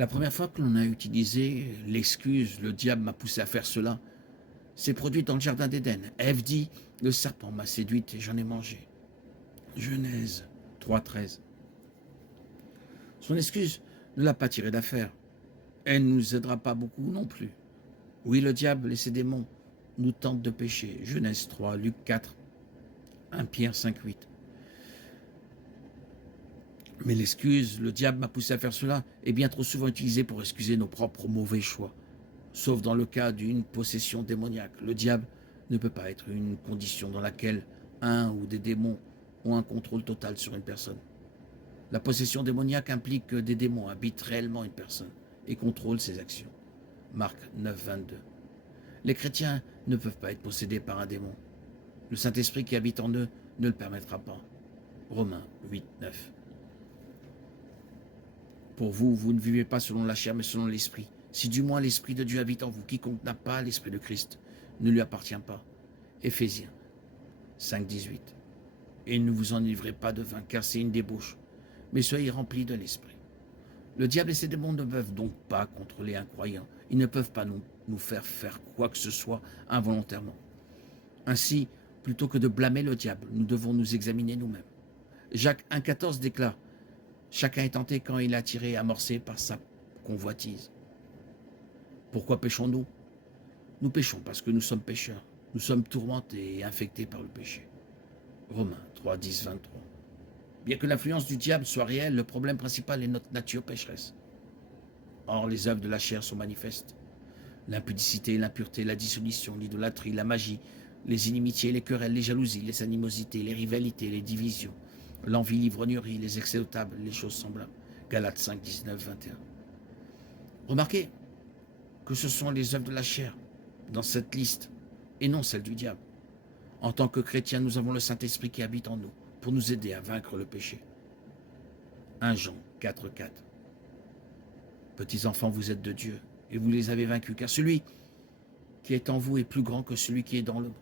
La première fois que l'on a utilisé l'excuse « le diable m'a poussé à faire cela », s'est produite dans le jardin d'Éden. Ève dit « le serpent m'a séduite et j'en ai mangé ». Genèse 3,13. Son excuse ne l'a pas tiré d'affaire. Elle ne nous aidera pas beaucoup non plus. Oui, le diable et ses démons nous tentent de pécher. Genèse 3, Luc 4, 1 Pierre 5, 8. Mais l'excuse « le diable m'a poussé à faire cela » est bien trop souvent utilisée pour excuser nos propres mauvais choix. Sauf dans le cas d'une possession démoniaque. Le diable ne peut pas être une condition dans laquelle un ou des démons ont un contrôle total sur une personne. La possession démoniaque implique que des démons habitent réellement une personne et contrôlent ses actions. Marc 9, 22. Les chrétiens ne peuvent pas être possédés par un démon. Le Saint-Esprit qui habite en eux ne le permettra pas. Romains 8, 9. Pour vous, vous ne vivez pas selon la chair, mais selon l'Esprit. Si du moins l'Esprit de Dieu habite en vous, quiconque n'a pas l'Esprit de Christ ne lui appartient pas. Éphésiens 5, 18. Et ne vous enivrez pas de vin, car c'est une débauche, mais soyez remplis de l'Esprit. Le diable et ses démons ne peuvent donc pas contrôler un croyant. Ils ne peuvent pas nous faire quoi que ce soit involontairement. Ainsi, plutôt que de blâmer le diable, nous devons nous examiner nous-mêmes. Jacques 1,14 déclare « Chacun est tenté quand il est attiré et amorcé par sa convoitise. » Pourquoi péchons-nous? Nous péchons parce que nous sommes pécheurs. Nous sommes tourmentés et infectés par le péché. Romains 3, 10, 23. Bien que l'influence du diable soit réelle, le problème principal est notre nature pécheresse. Or, les œuvres de la chair sont manifestes. L'impudicité, l'impureté, la dissolution, l'idolâtrie, la magie, les inimitiés, les querelles, les jalousies, les animosités, les rivalités, les divisions, l'envie, l'ivrognerie, les excès de table, les choses semblables. Galates 5, 19, 21. Remarquez que ce sont les œuvres de la chair dans cette liste et non celles du diable. En tant que chrétiens, nous avons le Saint-Esprit qui habite en nous pour nous aider à vaincre le péché. 1 Jean 4, 4. Petits enfants, vous êtes de Dieu et vous les avez vaincus, car celui qui est en vous est plus grand que celui qui est dans le monde.